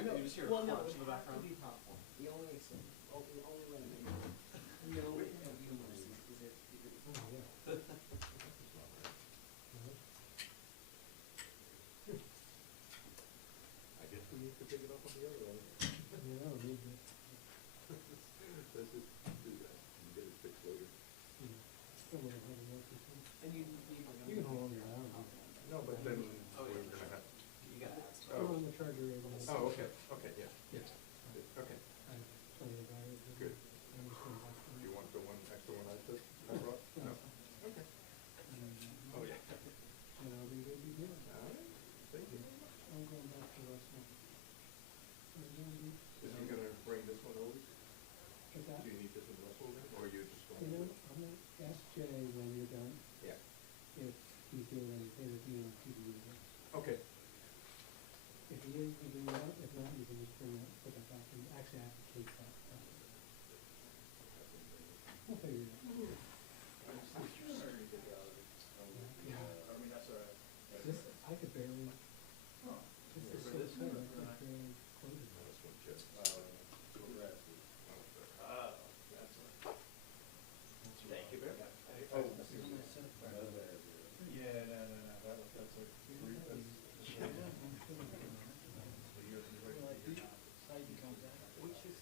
I know. You just hear a Well, no, crunch it in the has to background. be popcorn. The only way to make no humor is if it's Oh, yeah. I guess we need to pick it up on the other one. Yeah, we need to. Let's just do that and get it fixed later. Still don't have enough to do. and you You can hold on your arm. No, but then Oh, we're yeah, for gonna sure. have. You gotta add stuff. Throw on the charger able. Oh, okay, okay, yeah. Yeah. Okay, I have plenty of batteries. good. I'm just gonna watch them. Do you want the one extra one I took? I brought? No. Okay. Oh, yeah. And I'll be good to go. All right, thank you. I'm going back to West Point. Is he gonna bring this one over? What's that? Do you need this in Russell then, or you just going You know, to? I'm gonna ask Jay when you're done, Yeah. if he's doing anything with you on TV with us. Okay. If he is, we can do that. If not, you can just bring that, put that back in. Actually, I have to keep that. We'll figure it out. Yeah. This, I could barely, this is so tight, I could barely close it. This one, Jeff. Thank you very much. Oh. Yeah, no, that's like three, Which is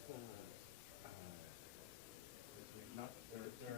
Not, they're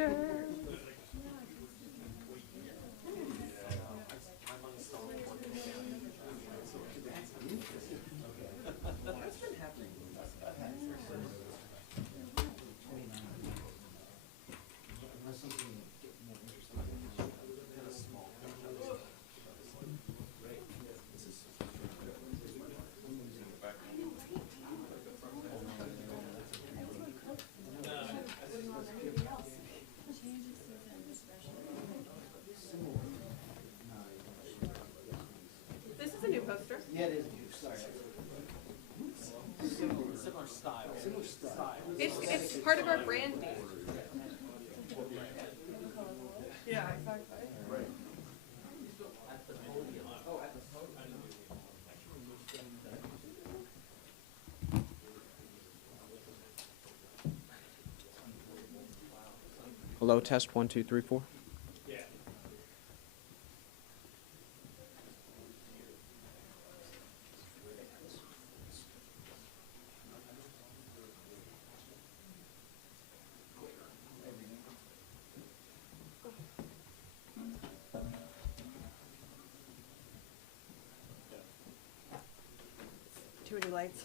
poster. Unless something get more interesting. Kind of small. This is a new poster. Yeah, it is. Sorry. Similar style. Similar style. It's part of our branding. Yeah, exactly. Right. At the podium. Oh, at the podium. Hello, test 1, 2, 3, 4. Too many lights.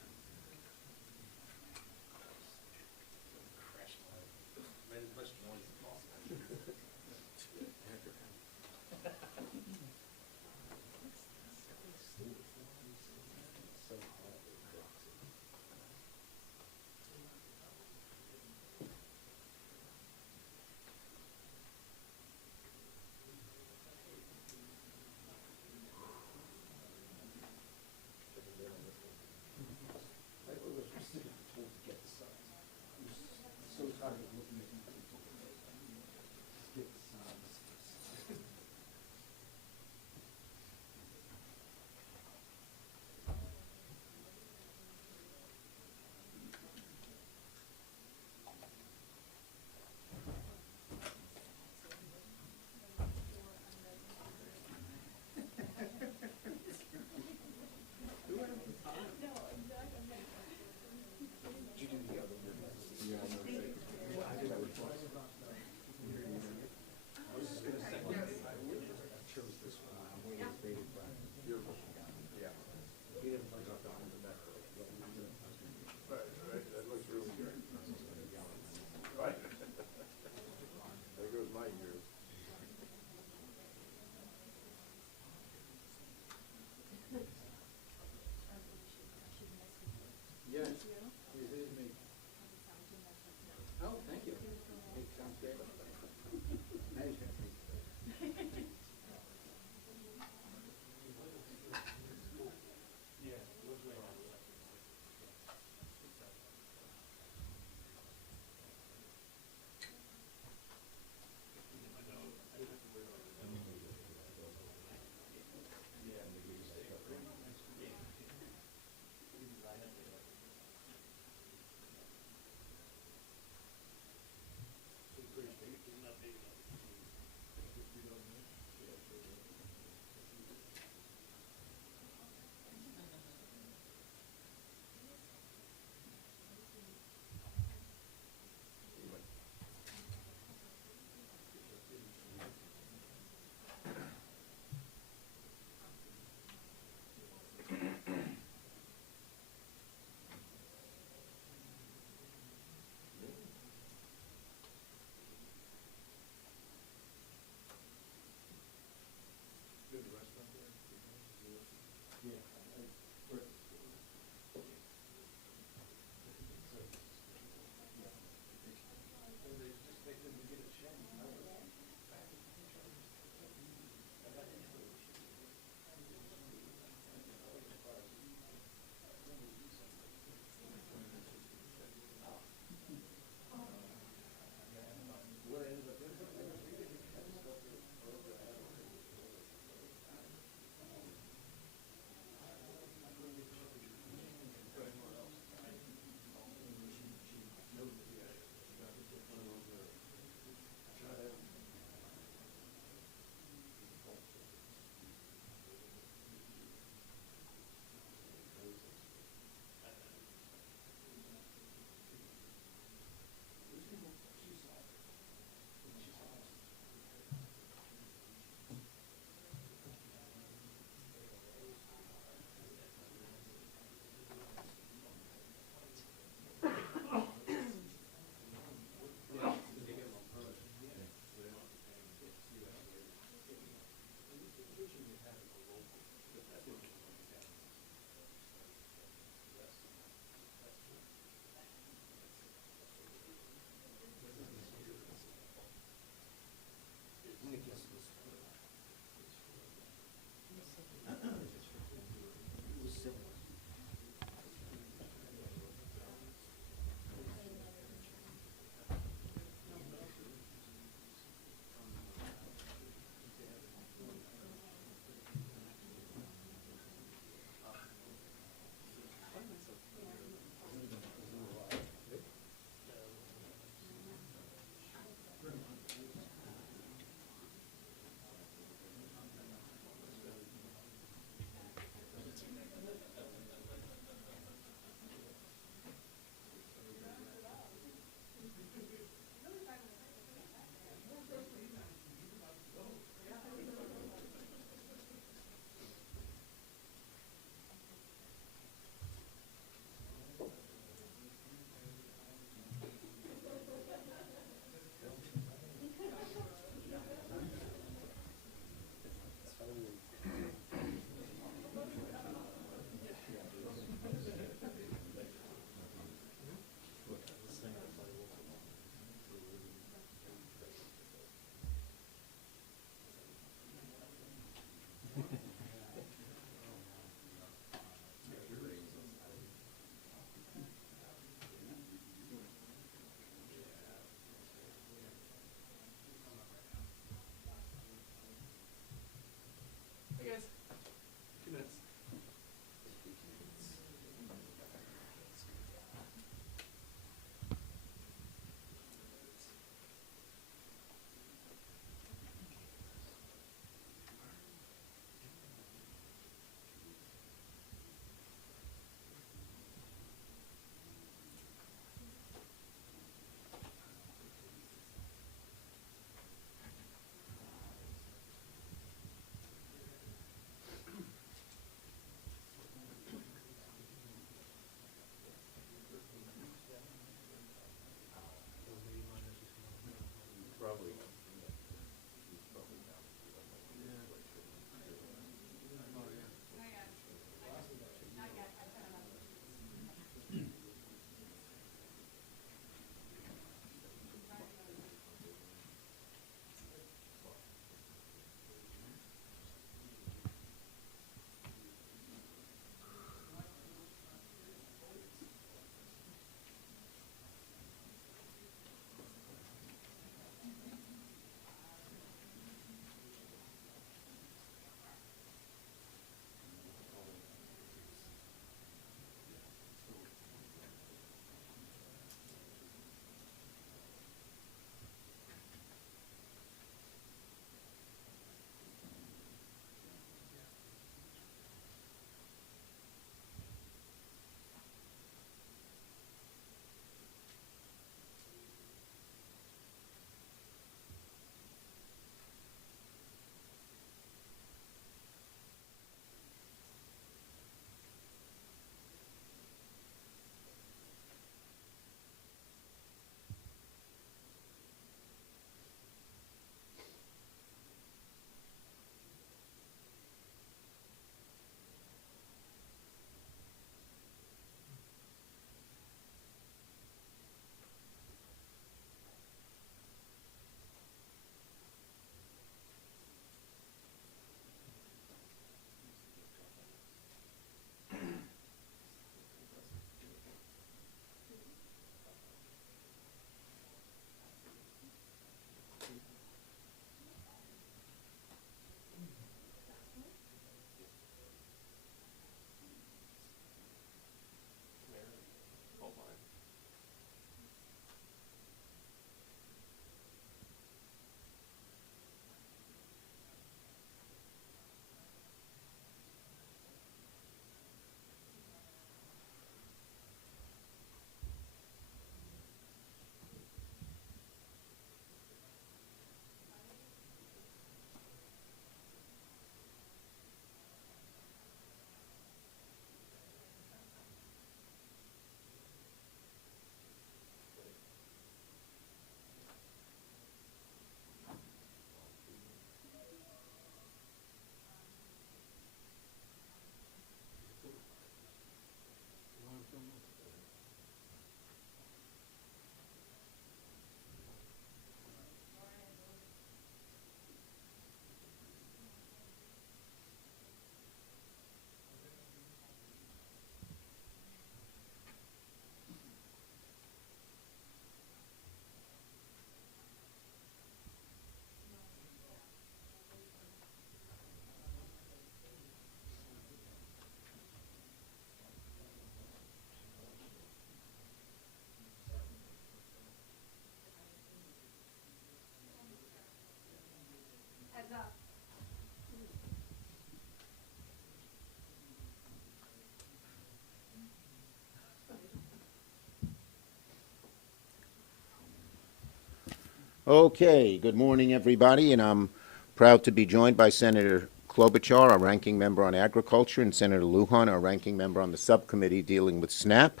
Okay, good morning, everybody, and I'm proud to be joined by Senator Klobuchar, our ranking member on agriculture, and Senator Luján, our ranking member on the subcommittee dealing with SNAP.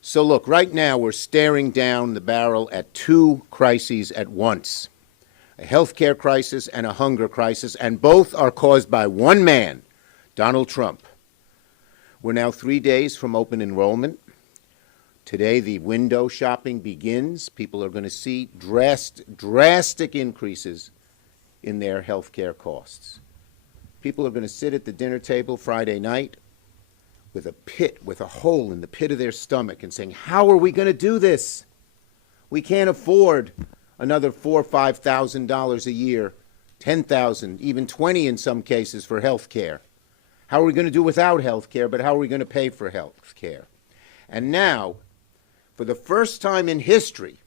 So look, right now we're staring down the barrel at two crises at once, a healthcare crisis and a hunger crisis, and both are caused by one man, Donald Trump. We're now 3 days from open enrollment. Today, the window shopping begins. People are going to see drastic increases in their health care costs. People are going to sit at the dinner table Friday night with a hole in the pit of their stomach and saying, how are we going to do this? We can't afford another $4,000 or $5,000 a year, $10,000, even $20,000 in some cases for health care. How are we going to do without health care, but how are we going to pay for health care? And now, for the first time in history,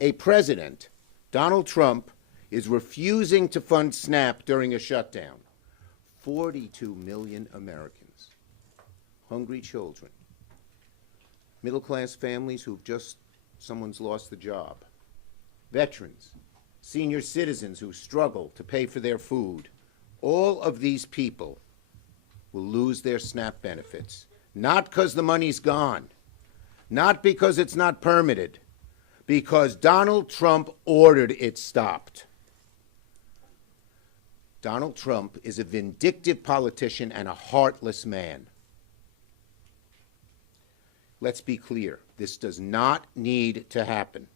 a president, Donald Trump, is refusing to fund SNAP during a shutdown. 42 million Americans, hungry children, middle-class families someone's lost the job, veterans, senior citizens who struggle to pay for their food. All of these people will lose their SNAP benefits, not because the money's gone, not because it's not permitted, because Donald Trump ordered it stopped. Donald Trump is a vindictive politician and a heartless man. Let's be clear, this does not need to happen.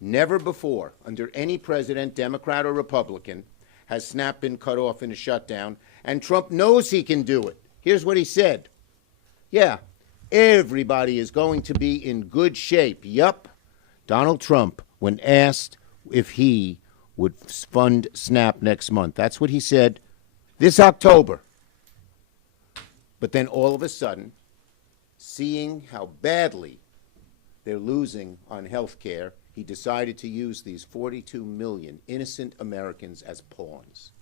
Never before, under any president, Democrat or Republican, has SNAP been cut off in a shutdown, and Trump knows he can do it. Here's what he said. Yeah, everybody is going to be in good shape. Yup. Donald Trump, when asked if he would fund SNAP next month, that's what he said this October. But then all of a sudden, seeing how badly they're losing on health care, he decided to use these 42 million innocent Americans as pawns.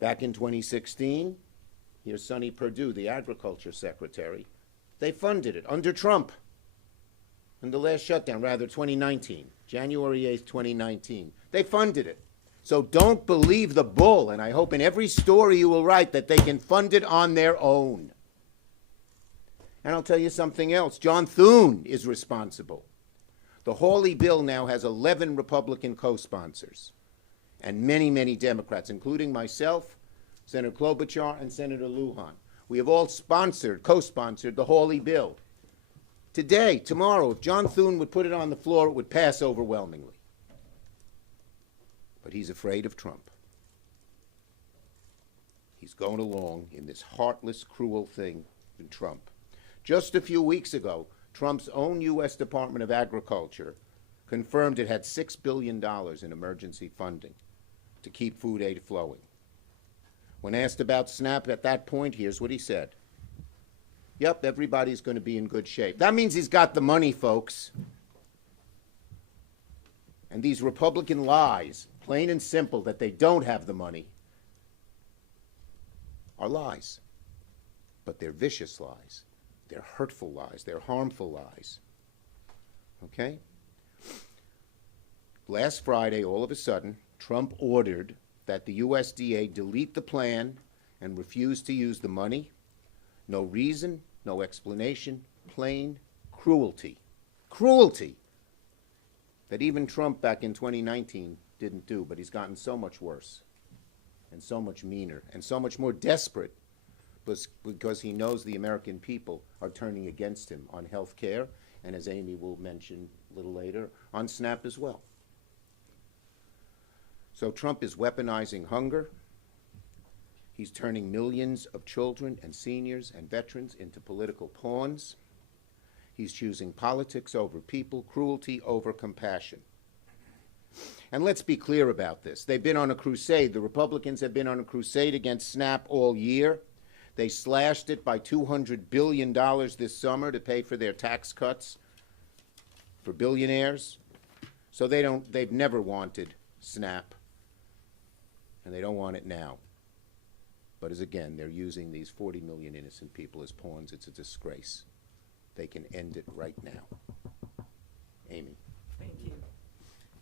Back in 2016, here's Sonny Perdue, the agriculture secretary. They funded it under Trump in the last shutdown, rather 2019, January 8th, 2019. They funded it. So don't believe the bull, and I hope in every story you will write that they can fund it on their own. And I'll tell you something else. John Thune is responsible. The Hawley bill now has 11 Republican co-sponsors and many, many Democrats, including myself, Senator Klobuchar, and Senator Luján. We have all co-sponsored the Hawley bill. Today, tomorrow, if John Thune would put it on the floor, it would pass overwhelmingly. But he's afraid of Trump. He's going along in this heartless, cruel thing with Trump. Just a few weeks ago, Trump's own U.S. Department of Agriculture confirmed it had $6 billion in emergency funding to keep food aid flowing. When asked about SNAP at that point, here's what he said. Yep, everybody's going to be in good shape. That means he's got the money, folks. And these Republican lies, plain and simple, that they don't have the money, are lies. But they're vicious lies. They're hurtful lies. They're harmful lies. Okay? Last Friday, all of a sudden, Trump ordered that the USDA delete the plan and refuse to use the money. No reason, no explanation, plain cruelty. Cruelty that even Trump back in 2019 didn't do, but he's gotten so much worse and so much meaner and so much more desperate because he knows the American people are turning against him on health care, and as Amy will mention a little later, on SNAP as well. So Trump is weaponizing hunger. He's turning millions of children and seniors and veterans into political pawns. He's choosing politics over people, cruelty over compassion. And let's be clear about this. They've been on a crusade. The Republicans have been on a crusade against SNAP all year. They slashed it by $200 billion this summer to pay for their tax cuts for billionaires. So they've never wanted SNAP, and they don't want it now. But as again, they're using these 40 million innocent people as pawns. It's a disgrace. they can end it right now. Amy. Thank you.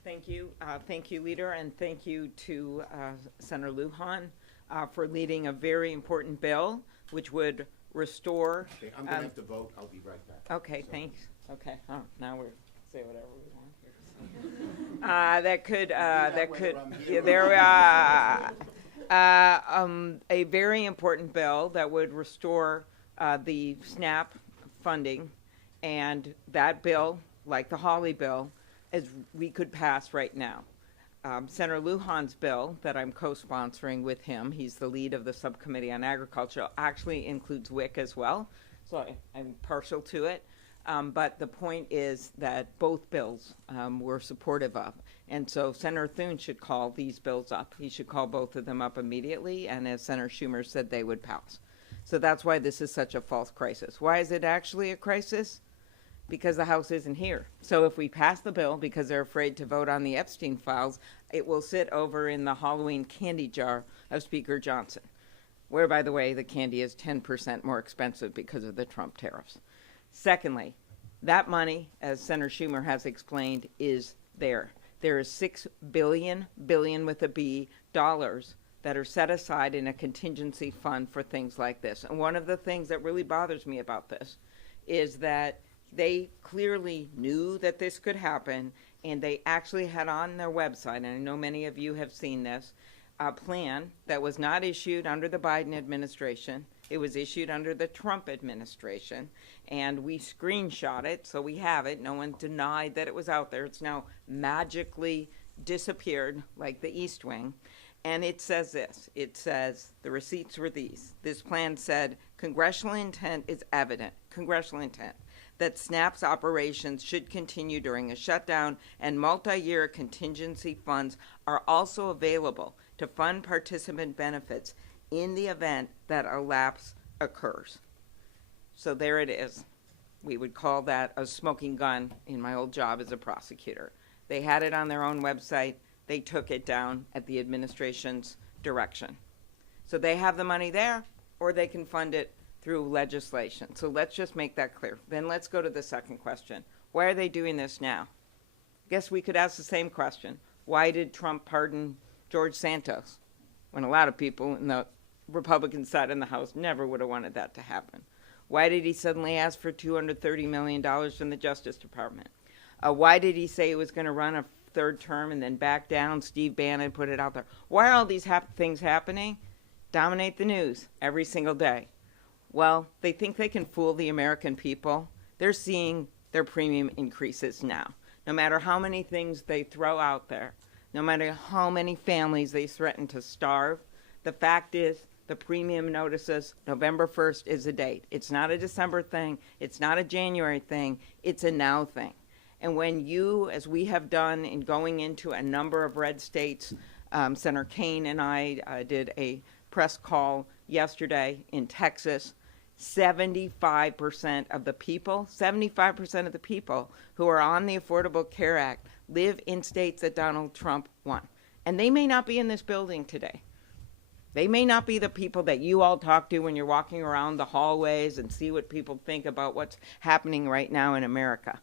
Thank you. Thank you, Leader, and thank you to Senator Luján for leading a very important bill which would restore. Okay, I'm going to have to vote. I'll be right back. Okay, thanks. Okay, now we're say whatever we want here. That could, yeah, there we are. A very important bill that would restore the SNAP funding, and that bill, like the Hawley bill, as we could pass right now. Senator Luján's bill that I'm co-sponsoring with him, he's the lead of the Subcommittee on Agriculture, actually includes WIC as well, so I'm partial to it. But the point is that both bills we're supportive of. And so Senator Thune should call these bills up. He should call both of them up immediately, and as Senator Schumer said, they would pass. So that's why this is such a false crisis. Why is it actually a crisis? Because the House isn't here. So if we pass the bill because they're afraid to vote on the Epstein files, it will sit over in the Halloween candy jar of Speaker Johnson, where, by the way, the candy is 10% more expensive because of the Trump tariffs. Secondly, that money, as Senator Schumer has explained, is there. There is $6 billion with a B, dollars that are set aside in a contingency fund for things like this. And one of the things that really bothers me about this is that they clearly knew that this could happen, and they actually had on their website, and I know many of you have seen this, a plan that was not issued under the Biden administration. It was issued under the Trump administration, and we screenshot it, so we have it. No one denied that it was out there. It's now magically disappeared like the East Wing. And it says this. It says, the receipts were these. This plan said, congressional intent is evident, congressional intent, that SNAP's operations should continue during a shutdown, and multi-year contingency funds are also available to fund participant benefits in the event that a lapse occurs. So there it is. We would call that a smoking gun in my old job as a prosecutor. They had it on their own website. They took it down at the administration's direction. So they have the money there, or they can fund it through legislation. So let's just make that clear. Then let's go to the second question. Why are they doing this now? I guess we could ask the same question. Why did Trump pardon George Santos when a lot of people in the Republican side in the House never would have wanted that to happen? Why did he suddenly ask for $230 million from the Justice Department? Why did he say he was going to run a third term and then back down? Steve Bannon put it out there. Why are all these things happening? Dominate the news every single day. Well, they think they can fool the American people. They're seeing their premium increases now. No matter how many things they throw out there, no matter how many families they threaten to starve, the fact is the premium notices November 1st is the date. It's not a December thing. It's not a January thing. It's a now thing. And when you, as we have done in going into a number of red states, Senator Kaine and I did a press call yesterday in Texas. 75% of the people, 75% of the people who are on the Affordable Care Act live in states that Donald Trump won. And they may not be in this building today. They may not be the people that you all talk to when you're walking around the hallways and see what people think about what's happening right now in America.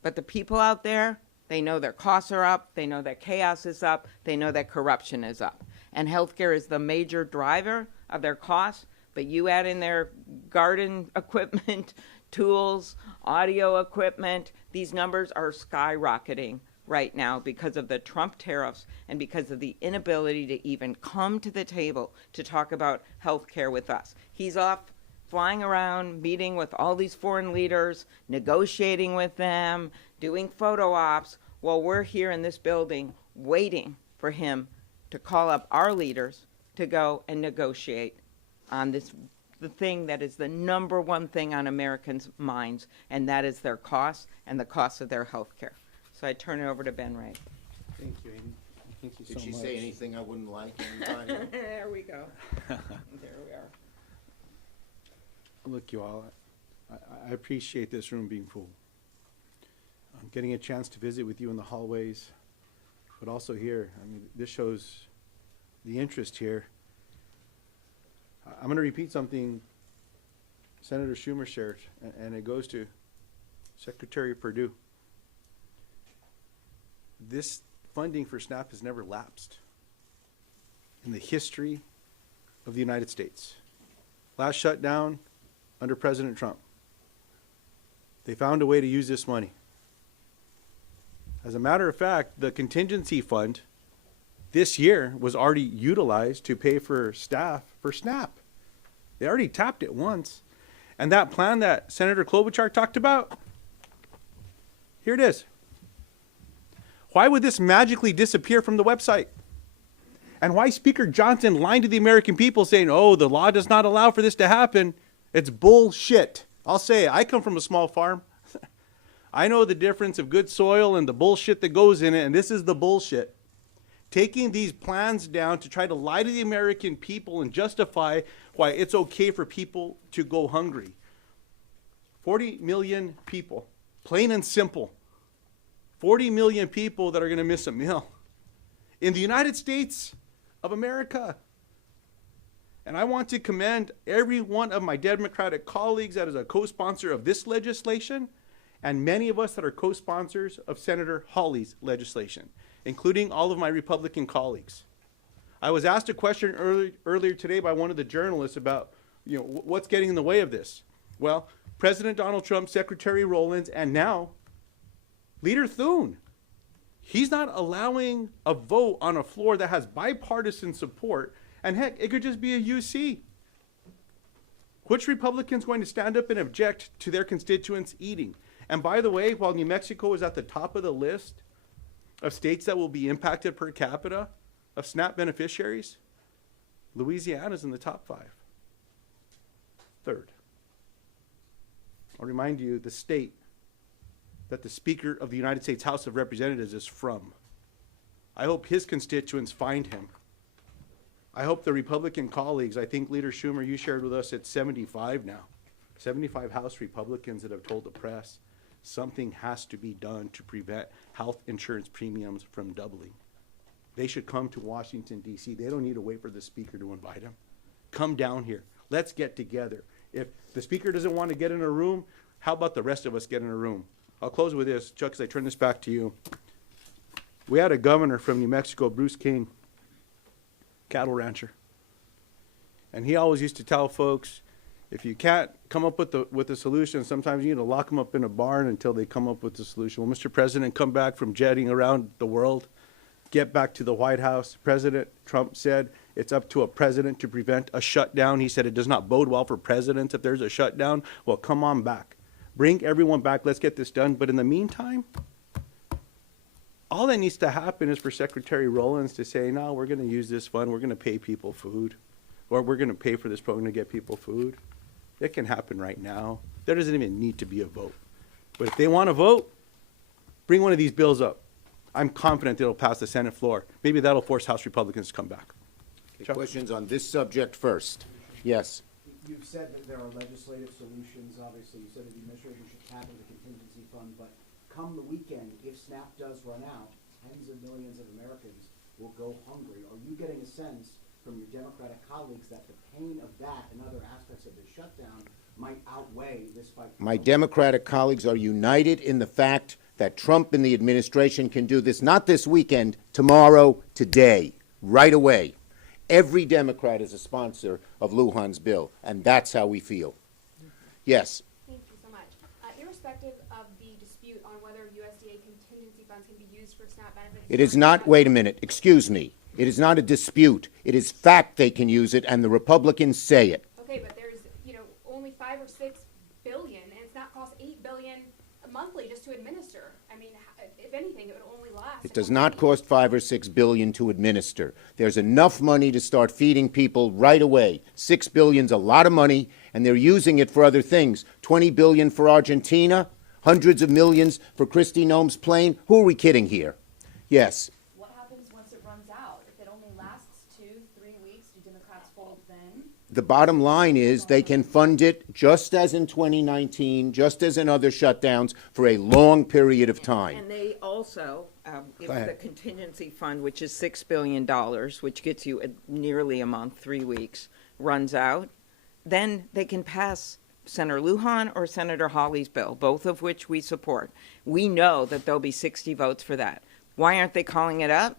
But the people out there, they know their costs are up, they know that chaos is up, they know that corruption is up. And healthcare is the major driver of their costs. But you add in their garden equipment, tools, audio equipment, these numbers are skyrocketing right now because of the Trump tariffs and because of the inability to even come to the table to talk about health care with us. He's off flying around, meeting with all these foreign leaders, negotiating with them, doing photo ops, while we're here in this building waiting for him to call up our leaders to go and negotiate on this, the thing that is the number one thing on Americans' minds, and that is their costs and the cost of their health care. So I turn it over to Ben Ray. Thank you, Amy. Thank you so much. Did she say anything I wouldn't like, anybody? There we go. There we are. Look, you all, I appreciate this room being full. I'm getting a chance to visit with you in the hallways, but also here. I mean, this shows the interest here. I'm going to repeat something Senator Schumer shared, and it goes to Secretary Perdue, this funding for SNAP has never lapsed in the history of the United States. Last shutdown under President Trump. They found a way to use this money. As a matter of fact, the contingency fund this year was already utilized to pay for staff for SNAP. They already tapped it once. And that plan that Senator Klobuchar talked about, here it is. Why would this magically disappear from the website? And why Speaker Johnson lying to the American people saying, oh, the law does not allow for this to happen? It's bullshit. I'll say it. I come from a small farm. I know the difference of good soil and the bullshit that goes in it, and this is the bullshit. Taking these plans down to try to lie to the American people and justify why it's okay for people to go hungry. 40 million people, plain and simple. 40 million people that are going to miss a meal in the United States of America. And I want to commend every one of my Democratic colleagues that is a co-sponsor of this legislation, and many of us that are co-sponsors of Senator Hawley's legislation, including all of my Republican colleagues. I was asked a question earlier today by one of the journalists about, what's getting in the way of this? Well, President Donald Trump, Secretary Rowlands, and now Leader Thune. He's not allowing a vote on a floor that has bipartisan support, and heck, it could just be a UC. Which Republican's going to stand up and object to their constituents eating? And by the way, while New Mexico is at the top of the list of states that will be impacted per capita of SNAP beneficiaries, Louisiana's in the top 5. Third. I'll remind you the state that the Speaker of the United States House of Representatives is from. I hope his constituents find him. I hope the Republican colleagues, I think Leader Schumer, you shared with us, it's 75 now. 75 House Republicans that have told the press something has to be done to prevent health insurance premiums from doubling. They should come to Washington, D.C. They don't need to wait for the Speaker to invite them. Come down here. Let's get together. If the Speaker doesn't want to get in a room, how about the rest of us get in a room? I'll close with this, Chuck, as I turn this back to you. We had a governor from New Mexico, Bruce King, cattle rancher. And he always used to tell folks, if you can't come up with a solution, sometimes you need to lock them up in a barn until they come up with the solution. Well, Mr. President, come back from jetting around the world, get back to the White House. President Trump said it's up to a president to prevent a shutdown. He said it does not bode well for presidents if there's a shutdown. Well, come on back. Bring everyone back. Let's get this done. But in the meantime, all that needs to happen is for Secretary Rowlands to say, no, we're going to use this fund. We're going to pay people food. Or we're going to pay for this program to get people food. It can happen right now. There doesn't even need to be a vote. But if they want to vote, bring one of these bills up. I'm confident it'll pass the Senate floor. Maybe that'll force House Republicans to come back. Okay, questions on this subject first? Yes. You've said that there are legislative solutions, obviously. You said the administration should tap into the contingency fund, but come the weekend, if SNAP does run out, tens of millions of Americans will go hungry. Are you getting a sense from your Democratic colleagues that the pain of that and other aspects of the shutdown might outweigh this fight? My Democratic colleagues are united in the fact that Trump and the administration can do this, not this weekend, tomorrow, today, right away. Every Democrat is a sponsor of Luján's bill, and that's how we feel. Yes. Thank you so much. Irrespective of the dispute on whether USDA contingency funds can be used for SNAP benefits. It is not, wait a minute, excuse me. It is not a dispute. It is fact they can use it, and the Republicans say it. Okay, but there's, only 5 or 6 billion, and it's not cost $8 billion monthly just to administer. I mean, if anything, it would only last. It does not cost $5 or $6 billion to administer. There's enough money to start feeding people right away. $6 billion's a lot of money, and they're using it for other things. $20 billion for Argentina, hundreds of millions for Kristi Noem's plane. Who are we kidding here? Yes. What happens once it runs out? If it only lasts 2-3 weeks, do Democrats fold then? The bottom line is they can fund it just as in 2019, just as in other shutdowns, for a long period of time. And they also, if the contingency fund, which is $6 billion, which gets you nearly a month, 3 weeks, runs out, then they can pass Senator Luján or Senator Hawley's bill, both of which we support, we know that there'll be 60 votes for that. Why aren't they calling it up?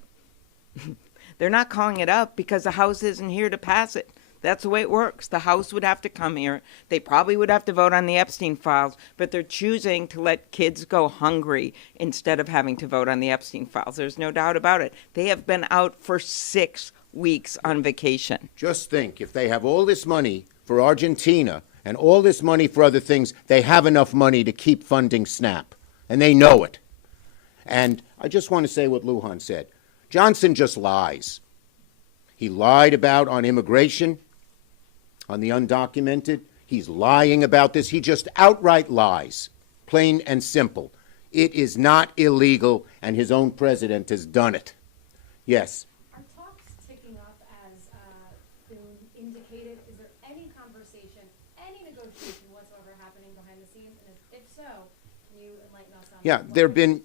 They're not calling it up because the House isn't here to pass it. That's the way it works. The House would have to come here. They probably would have to vote on the Epstein files, but they're choosing to let kids go hungry instead of having to vote on the Epstein files. There's no doubt about it. They have been out for 6 weeks on vacation. Just think, if they have all this money for Argentina and all this money for other things, they have enough money to keep funding SNAP, and they know it. And I just want to say what Luján said. Johnson just lies. He lied about on immigration, on the undocumented. He's lying about this. He just outright lies, plain and simple. It is not illegal, and his own president has done it. Yes. Are talks ticking up as Boone indicated? Is there any conversation, any negotiation whatsoever happening behind the scenes? And if so, can you enlighten us on Yeah, what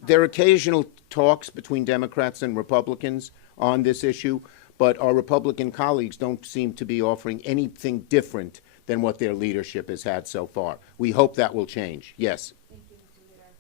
there are occasional talks between Democrats and Republicans on this issue, but our Republican colleagues don't seem to be offering anything different than what their leadership has had so far. We hope that will change. Yes. Thank you, Mr. Leader.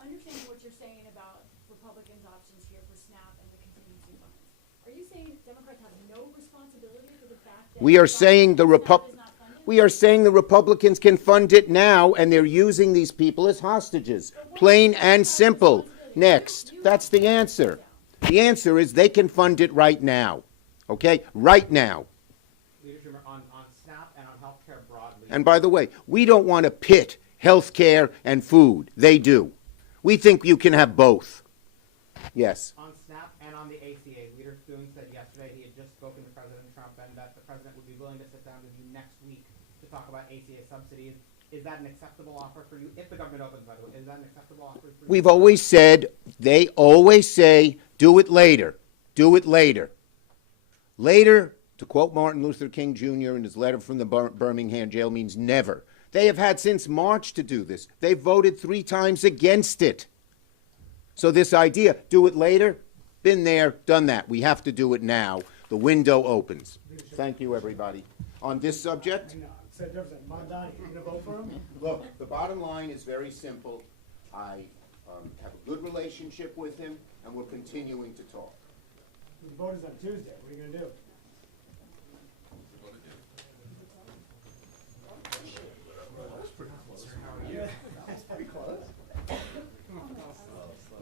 Understanding what you're saying about Republicans' options here for SNAP and the contingency funds, are you saying Democrats have no responsibility for the fact that We are saying the SNAP is not funded? We are saying the Republicans can fund it now, and they're using these people as hostages. Plain and simple. Next. That's the answer. The answer is they can fund it right now. Okay? Right now. Leader Schumer, on SNAP and on healthcare broadly. And by the way, we don't want to pit health care and food. They do. We think you can have both. Yes. On SNAP and on the ACA, Leader Spoon said yesterday he had just spoken to President Trump and that the president would be willing to sit down with you next week to talk about ACA subsidies. Is that an acceptable offer for you? If the government opens, by the way, is that an acceptable offer for you? We've always said, they always say, do it later. Do it later. Later, to quote Martin Luther King Jr. in his letter from the Birmingham jail, means never. They have had since March to do this. They voted 3 times against it. So this idea, do it later, been there, done that. We have to do it now. The window opens. Thank you, everybody. On this subject? Look, the bottom line is very simple. I have a good relationship with him, and we're continuing to talk. The vote is on Tuesday. What are you gonna do?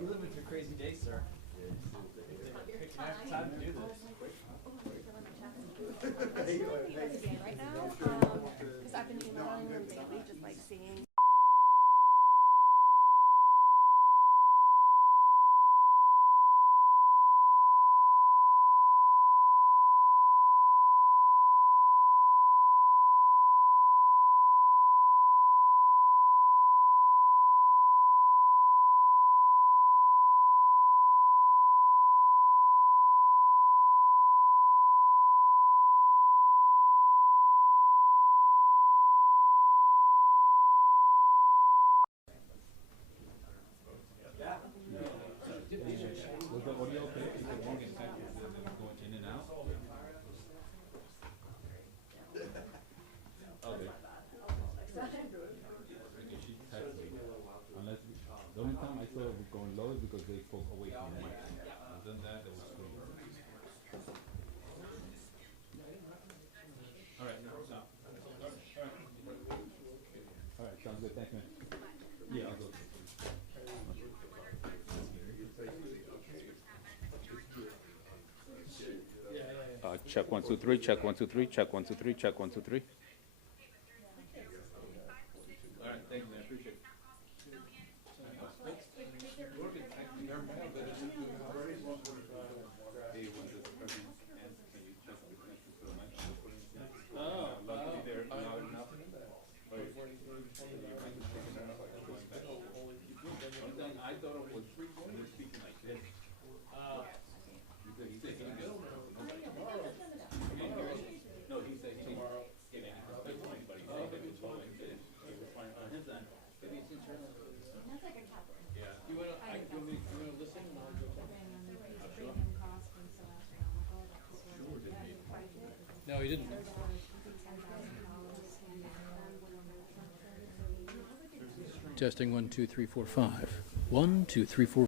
You live with your crazy day, sir. Time to do this. Right now, because I've been emailing them daily, just like seeing. The only time I saw it going low is because they spoke away from the mic. Other than that, it was good. All right, stop. All right, sounds good. Thanks, man. Yeah, I'll go. Check 1 2 3. Check 1 2 3. Check 1 2 3. Check 1 2 3. All right, thank you, man. Appreciate it. I thought it was when you're speaking like this. He said, can you get over? No, he said, can you get any respect to anybody? He said, it was low and said, it was fine on his end. Maybe it's internal. That's like a capital. Yeah. You wanna listen? No, he didn't. Testing 1, 2, 3, 4, 5. 1, 2, 3, 4.